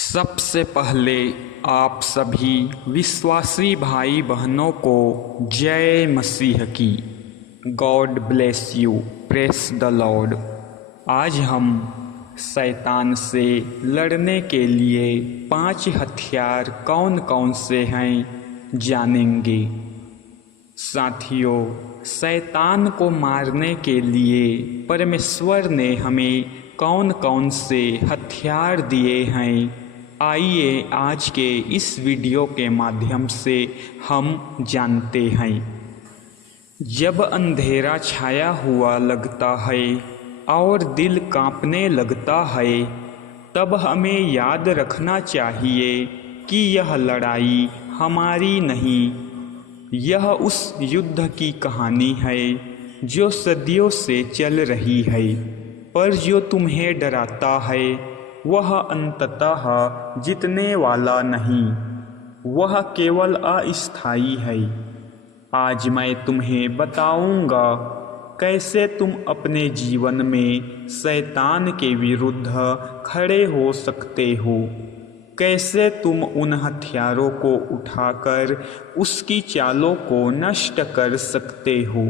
सबसे पहले आप सभी विश्वासी भाई बहनों को जय मसीह की। God bless you, press the Lord. आज हम शैतान से लड़ने के लिए 5 हथियार कौन कौन से हैं जानेंगे। साथियों, शैतान को मारने के लिए परमेश्वर ने हमें कौन कौन से हथियार दिए हैं, आइए आज के इस वीडियो के माध्यम से हम जानते हैं। जब अंधेरा छाया हुआ लगता है और दिल कांपने लगता है, तब हमें याद रखना चाहिए कि यह लड़ाई हमारी नहीं, यह उस युद्ध की कहानी है जो सदियों से चल रही है। पर जो तुम्हें डराता है वह अंततः जीतने वाला नहीं, वह केवल अस्थायी है। आज मैं तुम्हें बताऊंगा कैसे तुम अपने जीवन में शैतान के विरुद्ध खड़े हो सकते हो, कैसे तुम उन हथियारों को उठाकर उसकी चालों को नष्ट कर सकते हो।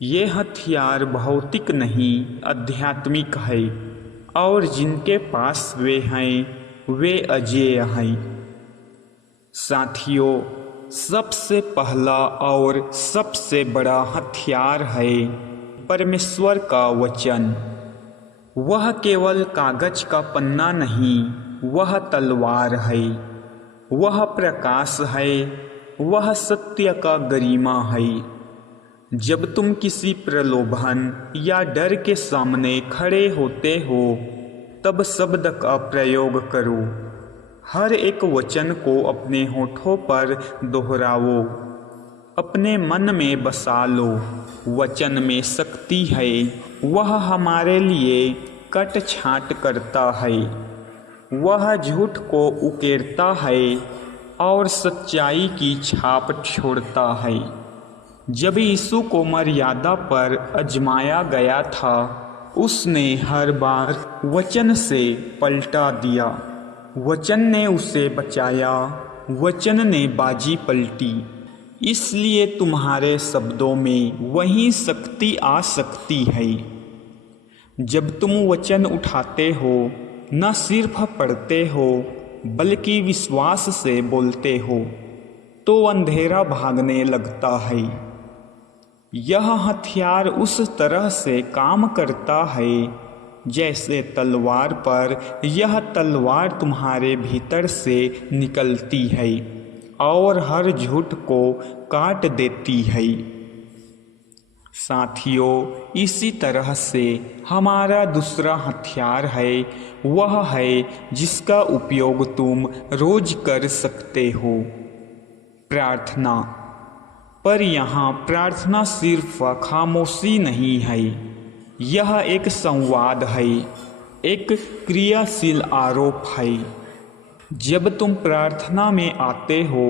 ये हथियार भौतिक नहीं, आध्यात्मिक है, और जिनके पास वे हैं वे अजेय हैं। साथियों, सबसे पहला और सबसे बड़ा हथियार है परमेश्वर का वचन। वह केवल कागज का पन्ना नहीं, वह तलवार है, वह प्रकाश है, वह सत्य का गरिमा है। जब तुम किसी प्रलोभन या डर के सामने खड़े होते हो, तब शब्द का प्रयोग करो। हर एक वचन को अपने होठों पर दोहराओ, अपने मन में बसा लो। वचन में शक्ति है, वह हमारे लिए कट छांट करता है, वह झूठ को उकेरता है और सच्चाई की छाप छोड़ता है। जब यीशु को मर्यादा पर आजमाया गया था, उसने हर बार वचन से पलटा दिया। वचन ने उसे बचाया, वचन ने बाजी पलटी। इसलिए तुम्हारे शब्दों में वही शक्ति आ सकती है। जब तुम वचन उठाते हो, न सिर्फ पढ़ते हो बल्कि विश्वास से बोलते हो, तो अंधेरा भागने लगता है। यह हथियार उस तरह से काम करता है जैसे तलवार, पर यह तलवार तुम्हारे भीतर से निकलती है और हर झूठ को काट देती है। साथियों, इसी तरह से हमारा दूसरा हथियार है, वह है जिसका उपयोग तुम रोज कर सकते हो, प्रार्थना। पर यहाँ प्रार्थना सिर्फ खामोशी नहीं है, यह एक संवाद है, एक क्रियाशील आरोप है। जब तुम प्रार्थना में आते हो,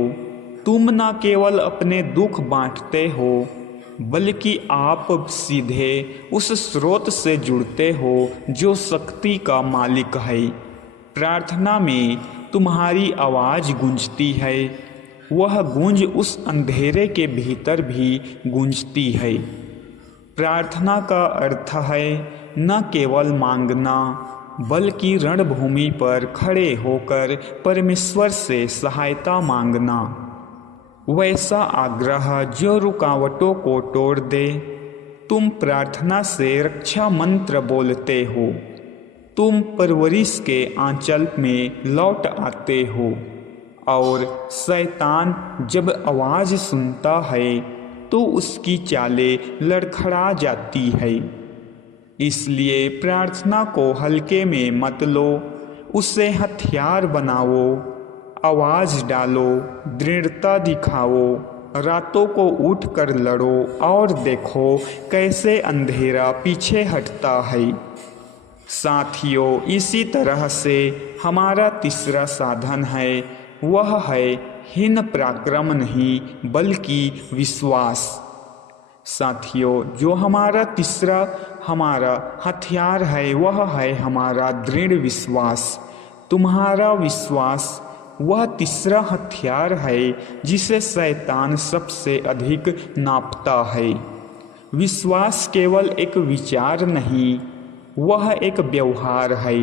तुम न केवल अपने दुख बांटते हो, बल्कि आप सीधे उस स्रोत से जुड़ते हो जो शक्ति का मालिक है। प्रार्थना में तुम्हारी आवाज़ गूंजती है, वह गूंज उस अंधेरे के भीतर भी गूंजती है। प्रार्थना का अर्थ है न केवल मांगना, बल्कि रणभूमि पर खड़े होकर परमेश्वर से सहायता मांगना। वैसा आग्रह जो रुकावटों को तोड़ दे। तुम प्रार्थना से रक्षा मंत्र बोलते हो, तुम परवरिश के आंचल में लौट आते हो, और शैतान जब आवाज़ सुनता है तो उसकी चालें लड़खड़ा जाती है। इसलिए प्रार्थना को हल्के में मत लो, उसे हथियार बनाओ, आवाज़ डालो, दृढ़ता दिखाओ, रातों को उठकर लड़ो और देखो कैसे अंधेरा पीछे हटता है। साथियों, इसी तरह से हमारा तीसरा साधन है, वह है हीन पराक्रम नहीं बल्कि विश्वास। साथियों, जो हमारा तीसरा हथियार है, वह है हमारा दृढ़ विश्वास। तुम्हारा विश्वास वह तीसरा हथियार है जिसे शैतान सबसे अधिक नापता है। विश्वास केवल एक विचार नहीं, वह एक व्यवहार है।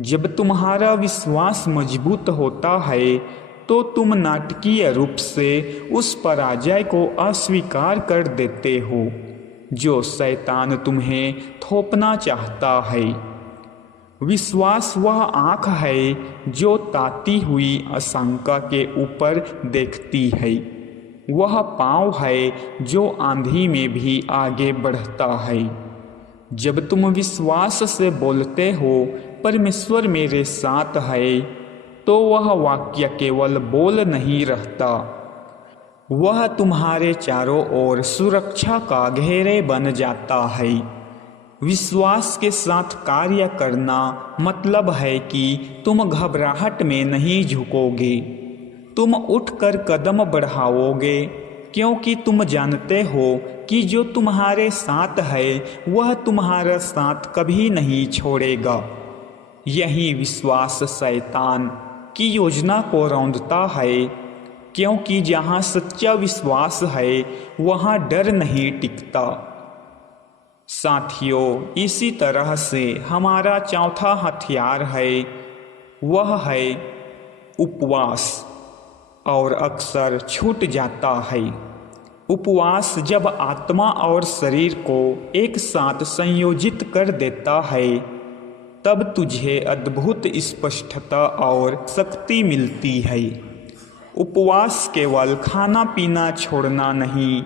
जब तुम्हारा विश्वास मजबूत होता है तो तुम नाटकीय रूप से उस पराजय को अस्वीकार कर देते हो जो शैतान तुम्हें थोपना चाहता है। विश्वास वह आँख है जो ताती हुई आशंका के ऊपर देखती है। वह पाँव है जो आंधी में भी आगे बढ़ता है। जब तुम विश्वास से बोलते हो परमेश्वर मेरे साथ है, तो वह वाक्य केवल बोल नहीं रहता, वह तुम्हारे चारों ओर सुरक्षा का घेरे बन जाता है। विश्वास के साथ कार्य करना मतलब है कि तुम घबराहट में नहीं झुकोगे, तुम उठकर कदम बढ़ाओगे, क्योंकि तुम जानते हो कि जो तुम्हारे साथ है वह तुम्हारा साथ कभी नहीं छोड़ेगा। यही विश्वास शैतान की योजना को रौंदता है, क्योंकि जहाँ सच्चा विश्वास है वहाँ डर नहीं टिकता। साथियों, इसी तरह से हमारा चौथा हथियार है, वह है उपवास, और अक्सर छूट जाता है। उपवास जब आत्मा और शरीर को एक साथ संयोजित कर देता है तब तुझे अद्भुत स्पष्टता और शक्ति मिलती है। उपवास केवल खाना पीना छोड़ना नहीं,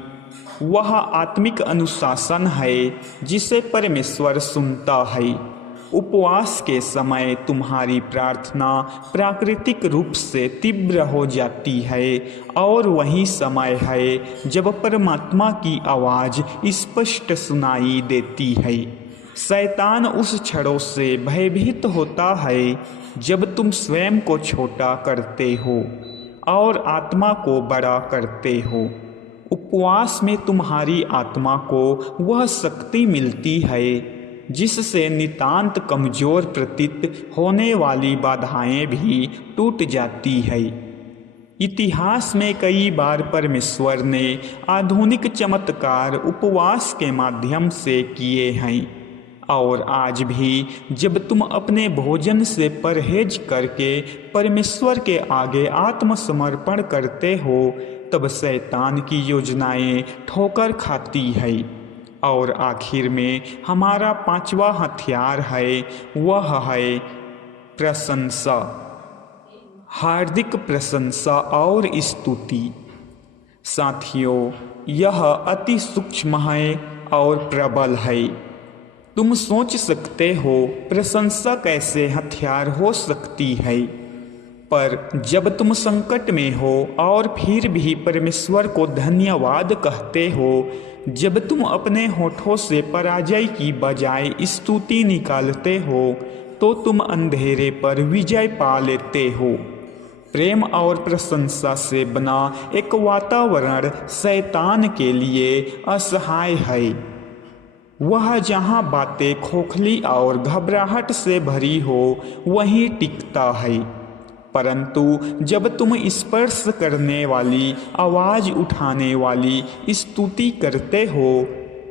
वह आत्मिक अनुशासन है जिसे परमेश्वर सुनता है। उपवास के समय तुम्हारी प्रार्थना प्राकृतिक रूप से तीव्र हो जाती है और वही समय है जब परमात्मा की आवाज़ स्पष्ट सुनाई देती है। शैतान उस क्षणों से भयभीत होता है जब तुम स्वयं को छोटा करते हो और आत्मा को बड़ा करते हो। उपवास में तुम्हारी आत्मा को वह शक्ति मिलती है जिससे नितांत कमजोर प्रतीत होने वाली बाधाएं भी टूट जाती है। इतिहास में कई बार परमेश्वर ने आधुनिक चमत्कार उपवास के माध्यम से किए हैं, और आज भी जब तुम अपने भोजन से परहेज करके परमेश्वर के आगे आत्मसमर्पण करते हो तब शैतान की योजनाएं ठोकर खाती है। और आखिर में हमारा पांचवा हथियार है, वह है प्रशंसा, हार्दिक प्रशंसा और स्तुति। साथियों, यह अति सूक्ष्म है और प्रबल है। तुम सोच सकते हो प्रशंसा कैसे हथियार हो सकती है, पर जब तुम संकट में हो और फिर भी परमेश्वर को धन्यवाद कहते हो, जब तुम अपने होठों से पराजय की बजाय स्तुति निकालते हो, तो तुम अंधेरे पर विजय पा लेते हो। प्रेम और प्रशंसा से बना एक वातावरण शैतान के लिए असहाय है। वह जहाँ बातें खोखली और घबराहट से भरी हो वहीं टिकता है, परंतु जब तुम स्पर्श करने वाली, आवाज उठाने वाली स्तुति करते हो,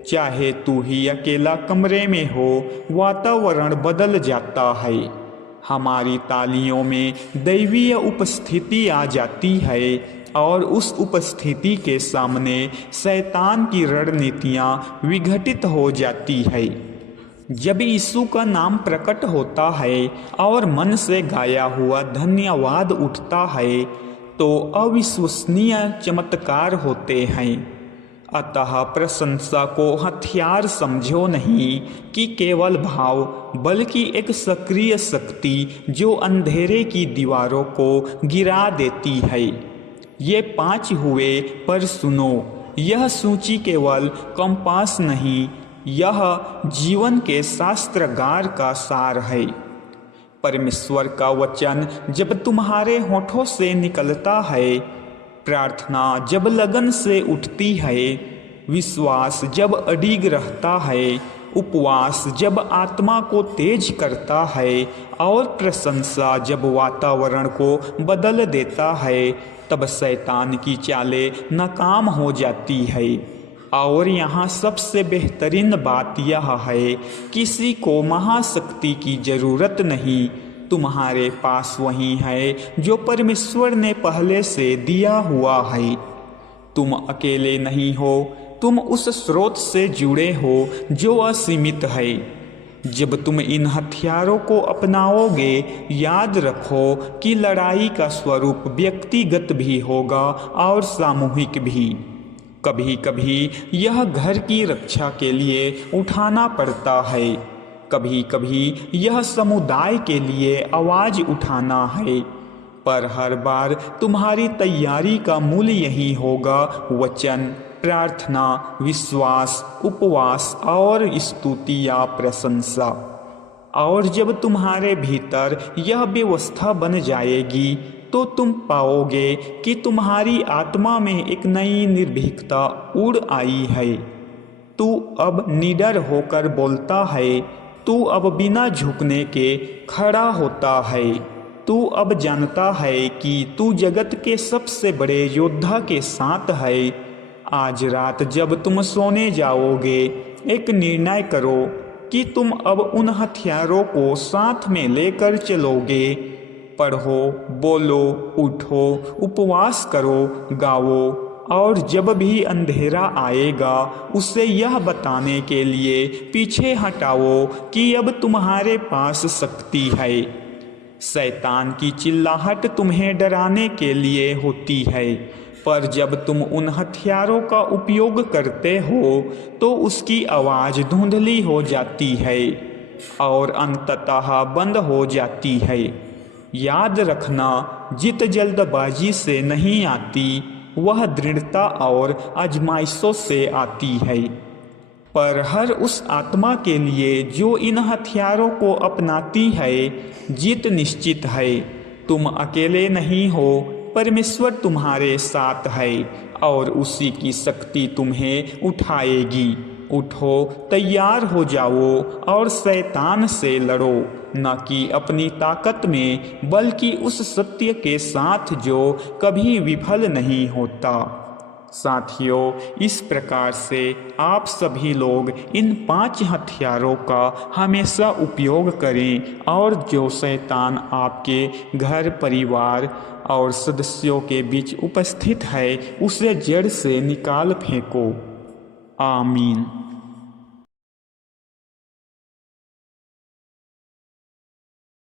चाहे तू ही अकेला कमरे में हो, वातावरण बदल जाता है। हमारी तालियों में दैवीय उपस्थिति आ जाती है और उस उपस्थिति के सामने शैतान की रणनीतियाँ विघटित हो जाती है। जब यीशु का नाम प्रकट होता है और मन से गाया हुआ धन्यवाद उठता है तो अविश्वसनीय चमत्कार होते हैं। अतः प्रशंसा को हथियार समझो नहीं कि केवल भाव, बल्कि एक सक्रिय शक्ति जो अंधेरे की दीवारों को गिरा देती है। ये 5 हुए, पर सुनो, यह सूची केवल कंपास नहीं, यह जीवन के शास्त्रागार का सार है। परमेश्वर का वचन जब तुम्हारे होठों से निकलता है, प्रार्थना जब लगन से उठती है, विश्वास जब अडिग रहता है उपवास जब आत्मा को तेज करता है और प्रशंसा जब वातावरण को बदल देता है, तब शैतान की चालें नाकाम हो जाती है। और यहाँ सबसे बेहतरीन बात यह है, किसी को महाशक्ति की जरूरत नहीं। तुम्हारे पास वही है जो परमेश्वर ने पहले से दिया हुआ है। तुम अकेले नहीं हो, तुम उस स्रोत से जुड़े हो जो असीमित है। जब तुम इन हथियारों को अपनाओगे, याद रखो कि लड़ाई का स्वरूप व्यक्तिगत भी होगा और सामूहिक भी। कभी कभी यह घर की रक्षा के लिए उठाना पड़ता है, कभी कभी यह समुदाय के लिए आवाज उठाना है, पर हर बार तुम्हारी तैयारी का मूल्य यही होगा: वचन, प्रार्थना, विश्वास, उपवास और स्तुति या प्रशंसा। और जब तुम्हारे भीतर यह व्यवस्था बन जाएगी, तो तुम पाओगे कि तुम्हारी आत्मा में एक नई निर्भीकता उड़ आई है। तू अब निडर होकर बोलता है, तू अब बिना झुकने के खड़ा होता है। तू अब जानता है कि तू जगत के सबसे बड़े योद्धा के साथ है। आज रात जब तुम सोने जाओगे, एक निर्णय करो कि तुम अब उन हथियारों को साथ में लेकर चलोगे। पढ़ो, बोलो, उठो, उपवास करो, गाओ, और जब भी अंधेरा आएगा, उसे यह बताने के लिए पीछे हटाओ कि अब तुम्हारे पास शक्ति है। शैतान की चिल्लाहट तुम्हें डराने के लिए होती है, पर जब तुम उन हथियारों का उपयोग करते हो, तो उसकी आवाज़ धुंधली हो जाती है और अंततः बंद हो जाती है। याद रखना, जीत जल्दबाजी से नहीं आती, वह दृढ़ता और आजमाइशों से आती है। पर हर उस आत्मा के लिए जो इन हथियारों को अपनाती है, जीत निश्चित है। तुम अकेले नहीं हो, परमेश्वर तुम्हारे साथ है और उसी की शक्ति तुम्हें उठाएगी। उठो, तैयार हो जाओ और शैतान से लड़ो, न कि अपनी ताकत में, बल्कि उस सत्य के साथ जो कभी विफल नहीं होता। साथियों, इस प्रकार से आप सभी लोग इन 5 हथियारों का हमेशा उपयोग करें और जो शैतान आपके घर, परिवार और सदस्यों के बीच उपस्थित है, उसे जड़ से निकाल फेंको। आमीन।